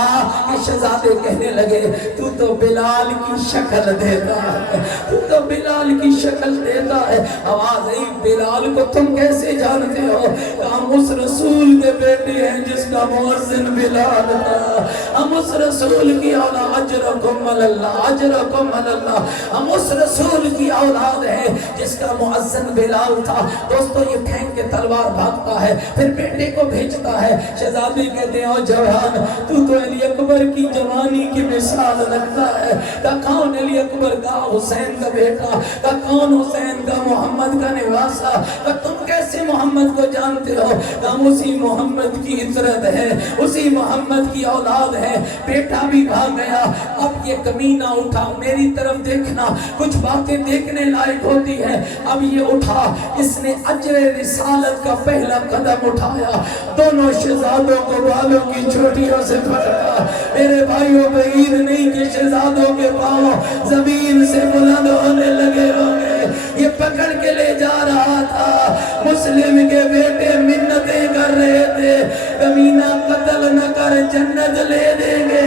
کہ شہزادے کہنے لگے تو تو بلال کی شکل دیتا ہے، تو تو بلال کی شکل دیتا ہے۔ آواز آئی بلال کو تم کیسے جانتے جانتے ہو؟ ہم اس رسول کے بیٹے ہیں جس کا مؤذن بلال تھا، ہم اس رسول کی اولاد، اجرکم اللہ اجرکم اللہ، ہم اس رسول کی اولاد ہے جس کا مؤذن بلال تھا۔ دوستو یہ پھینک کے تلوار بھاگتا ہے، پھر بیٹے کو بھیجتا ہے۔ شہزادے کہتے ہیں او جوان، تو علی اکبر کی جوانی کی مثال لگتا ہے۔ کہا کون علی اکبر کا؟ حسین کا بیٹا۔ کہا کون حسین کا؟ محمد کا نواسا۔ کہا تم کیسے محمد کو جانتے ہو؟ کہا اسی محمد کی عطرت ہے، اسی محمد کی اولاد ہے۔ بیٹا بھی بھاگ گیا۔ اب یہ کمینہ اٹھا، میری طرف دیکھنا، کچھ باتیں دیکھنے لائق ہوتی ہے۔ اب یہ اٹھا، اس نے اجر رسالت کا پہلا قدم اٹھایا، دونوں شہزادوں کو بالوں کی چوٹیوں سے پکڑا۔ میرے بھائیوں بعید نہیں کہ شہزادوں کے پاؤں زمین سے بلند ہونے لگے ہوں گے۔ یہ پکڑ کے لے جا رہا تھا۔ مسلم کے بیٹے منتیں کر رہے تھے، کمینہ قتل نہ کر جنت لے دیں گے،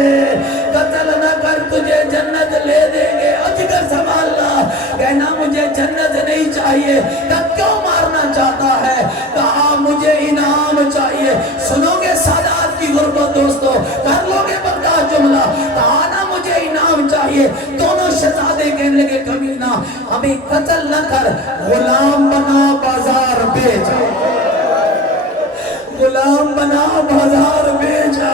قتل نہ کر تجھے جنت لے دیں گے، اجگر سنبھالنا۔ کہنا مجھے جنت نہیں چاہیے۔ کہا کیوں مارنا چاہتا ہے؟ کہا مجھے انعام چاہیے۔ سنو گے سادات کی غربت دوستو، کر لو گے برداشت جملہ؟ کہا نا مجھے انعام چاہیے۔ دونوں شہزادے کہنے لگے کمینہ ہمیں قتل نہ کر، غلام بنا بازار بیچ، غلام بنا بازار بیچا،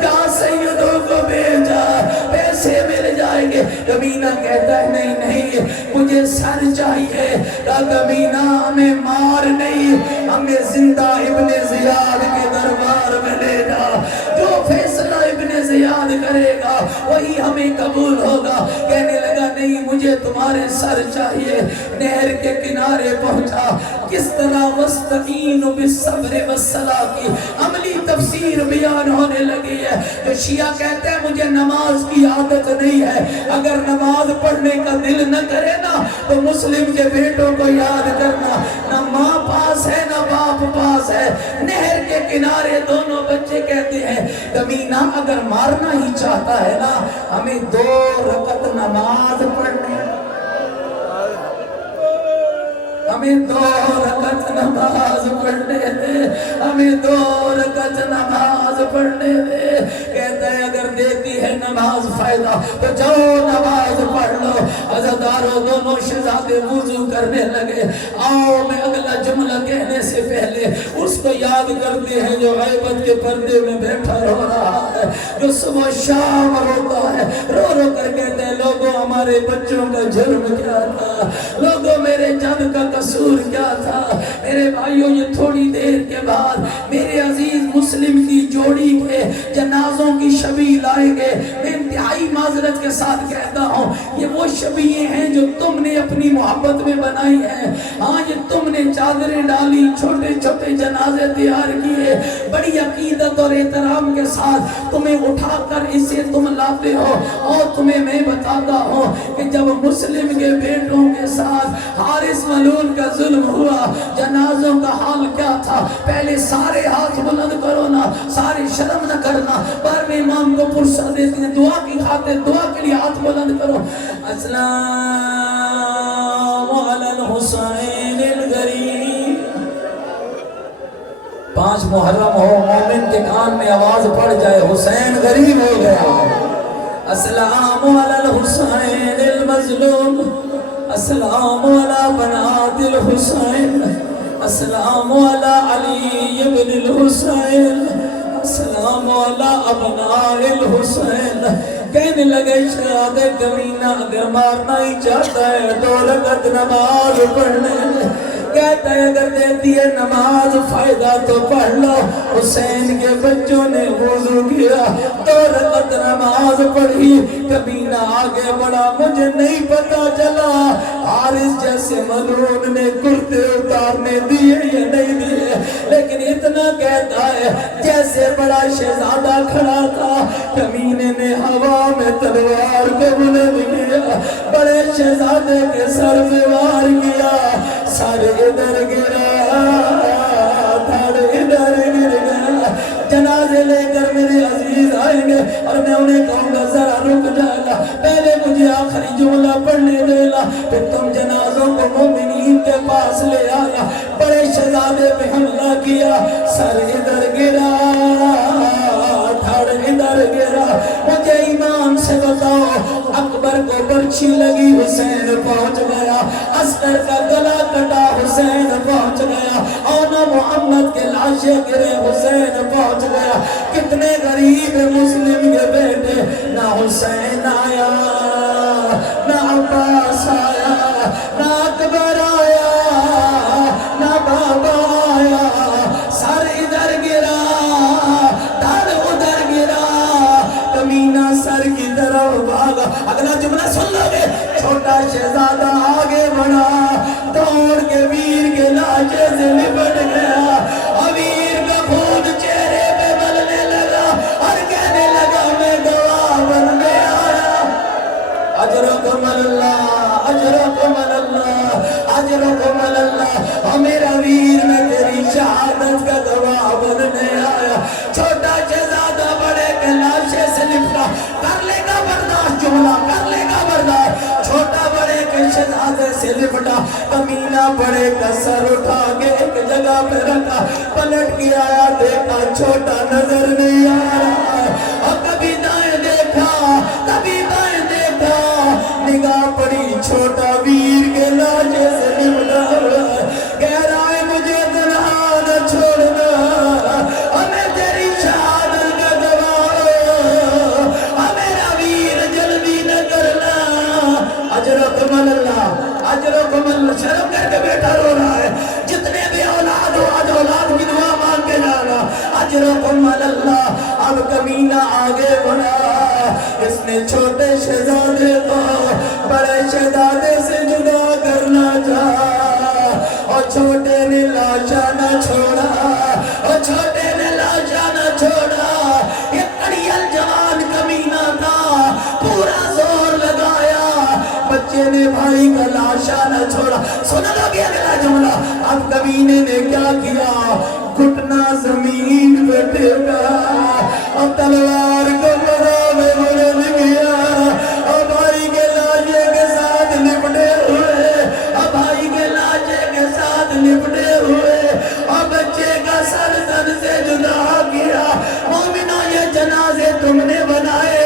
کہاں سیدوں کو بیچا، پیسے مل جائیں گے۔ کمینہ کہتا ہے نہیں نہیں مجھے سر چاہیے۔ کہا کمینہ ہمیں مار نہیں، ہمیں زندہ ابن زیاد کے دربار میں لے جا، جو فیصلہ ابن زیاد کرے گا وہی ہمیں قبول ہوگا۔ کہنے لگا نہیں مجھے تمہارے سر چاہیے۔ نہر کے کنارے پہنچا، کس طرح وَاسْتَعِينُ بِالصَّبْرِ وَالصَّلَاةِ کی عملی تفسیر بیان ہونے لگی ہے۔ جو شیعہ کہتے ہیں مجھے نماز کی عادت نہیں ہے، اگر نماز پڑھنے کا دل نہ کرے نا تو مسلم کے بیٹوں کو یاد کرنا، نہ ماں پاس ہے نہ باپ پاس ہے۔ نہر کے کنارے دونوں بچے کہتے ہیں کمینہ اگر مارنا ہی چاہتا ہے نا ہمیں 2 رکعت نماز پڑھنے، ہمیں 2 رکعت نماز پڑھنے دے، ہمیں 2 رکعت نماز پڑھنے دے۔ کہتا ہے اگر دیتی ہے نماز فائدہ تو جاؤ نماز پڑھ لو۔ عزادارو دونوں شہزادے وضو کرنے لگے۔ آؤ میں اگلا جملہ کہنے سے پہلے اس کو یاد کرتے ہیں جو غیبت کے پردے میں بیٹھا رو رہا ہے، جو صبح شام روتا ہے، رو رو کر کہتے ہیں لوگوں ہمارے بچوں کا جرم کیا تھا، لوگوں میرے جد کا قصور کیا تھا۔ میرے بھائیوں یہ تھوڑی دیر کے بعد میرے عزیز مسلم کی جوڑی کے جنازوں کی شبیہ لائیں گے۔ میں انتہائی معذرت کے ساتھ کہتا ہوں یہ وہ شبیہیں ہیں جو تم نے اپنی محبت میں بنائی ہیں۔ ہاں یہ تم نے چادریں ڈالی، چھوٹے چھوٹے جنازے تیار کیے، بڑی عقیدت اور احترام کے ساتھ تمہیں اٹھا کر اسے تم لاتے ہو۔ اور تمہیں میں بتاتا ہوں کہ جب مسلم کے بیٹوں کے ساتھ حارث ملعون کا ظلم ہوا جنازوں کا حال کیا تھا؟ پہلے سارے ہاتھ بلند کرو نا، سارے شرم نہ کرنا۔ پر میں امام کو پرسہ دیتے ہیں دعا کی خاطر، دعا کے لیے ہاتھ بلند کرو۔ السلام علی الحسین الغریب۔ 5 محرم ہو، مومن کے کان میں آواز پڑ جائے حسین غریب ہو گیا۔ السلام علی الحسین المظلوم، السلام علی بنات الحسین، السلام علی علی ابن الحسین، السلام علی ابناء الحسین۔ کہنے لگے شہزاد کمینہ اگر مارنا ہی چاہتا ہے 2 رکعت نماز پڑھنے دے۔ کہتا ہے اگر دیتی ہے نماز فائدہ تو پڑھ لو۔ حسین کے بچوں نے وضو کیا، 2 رکعت نماز پڑھی، کمینہ آگے بڑھا۔ مجھے نہیں پتا چلا حارث جیسے ملعون نے کرتے اتارنے دیے یا نہیں دیے، لیکن اتنا کہتا ہے جیسے بڑا شہزادہ کھڑا تھا کمینے نے ہوا میں تلوار کو بلند کیا، بڑے شہزادے کے سر پہ وار کیا، سر ادھر گرا، دھڑ ادھر گر گیا۔ جنازے لے کر میرے عزیز آئیں گے اور میں انہیں کہوں گا ذرا رک جائے گا، پہلے مجھے آخری جملہ پڑھنے دے گا، پھر تم جنازوں کو کو مومنین کے پاس لے آیا، بڑے شہزادے پہ حملہ کیا، سر ادھر گرا، دھڑ ادھر گرا۔ مجھے ایمان سے بتاؤ، اکبر کو برچھی لگی، حسین پہنچ گیا، عسکر کا گلا کٹا، حسین پہنچ گیا، اونا محمد کے لاشیں گرے، حسین پہنچ گیا۔ کتنے غریب مسلم کے بیٹے، نہ حسین آیا، نہ عباس آیا، نہ اکبر آیا، نہ بابا آیا، سر ادھر گرا، دھڑ ادھر گرا، کمینہ سر کی طرف بھاگا۔ اگلا جملہ سن لو گے، چھوٹا شہزادہ آگے بڑھا، دوڑ کے ویر کے لاشے سے لپٹ گیا، ویر کا خون چہرے پہ ملنے لگا اور کہنے لگا میں گواہ بننے آیا۔ اجرکم اللہ، اجرکم اللہ، اجرکم اللہ، اور میرا ویر میں تیری شہادت کا گواہ بننے آیا۔ چھوٹا شہزادہ بڑے کے لاشے سے لپٹا، کر لے گا برداشت، جملہ کر لے گا برداشت، چھوٹا بڑے کے شہزادے سے لپٹا، کمینہ بڑے کا سر اٹھا کے ایک جگہ پہ رکھا، پلٹ کے آیا، دیکھا چھوٹا نظر نہیں آ رہا ہے، اور کبھی دائیں دیکھا، کبھی بائیں دیکھا، نگاہ پڑی چھوٹا ویر کے لاشے سے لپٹا ہوا ہے، کہہ رہا ہے مجھے تنہا نہ چھوڑنا، اور میں تیری شہادت کا گواہ، اور میرا ویر جلدی نہ کرنا۔ اجرکم اللہ، اجرکم اللہ، شرم کر کے بیٹا رو رہا ہے، جتنے بھی اولاد ہو آج اولاد کی دعا مانگ کے جانا۔ اجرکم اللہ۔ اب کمینہ آگے بڑھا، اس نے چھوٹے شہزادے کو بڑے شہزادے سے جدا کرنا چاہا، اور چھوٹے نے لاشا نہ چھوڑا، اور چھوٹے نے لاشا نہ چھوڑا۔ یہ کڑیل جوان کمینہ تھا، پورا زور لگایا، بچے نے بھائی کا لاشا نہ چھوڑا۔ سنا لو گیا اگلا جملہ، اب کمینے نے کیا کیا، گھٹنا زمین پہ ٹیکا، اور تلوار کو بڑا میں بڑھ گیا، اور بھائی کے لاشے کے ساتھ لپٹے ہوئے، اور بھائی کے لاشے کے ساتھ لپٹے ہوئے، اور بچے کا سر تن سے جدا کیا۔ مومنوں یہ جنازے تم نے بنائے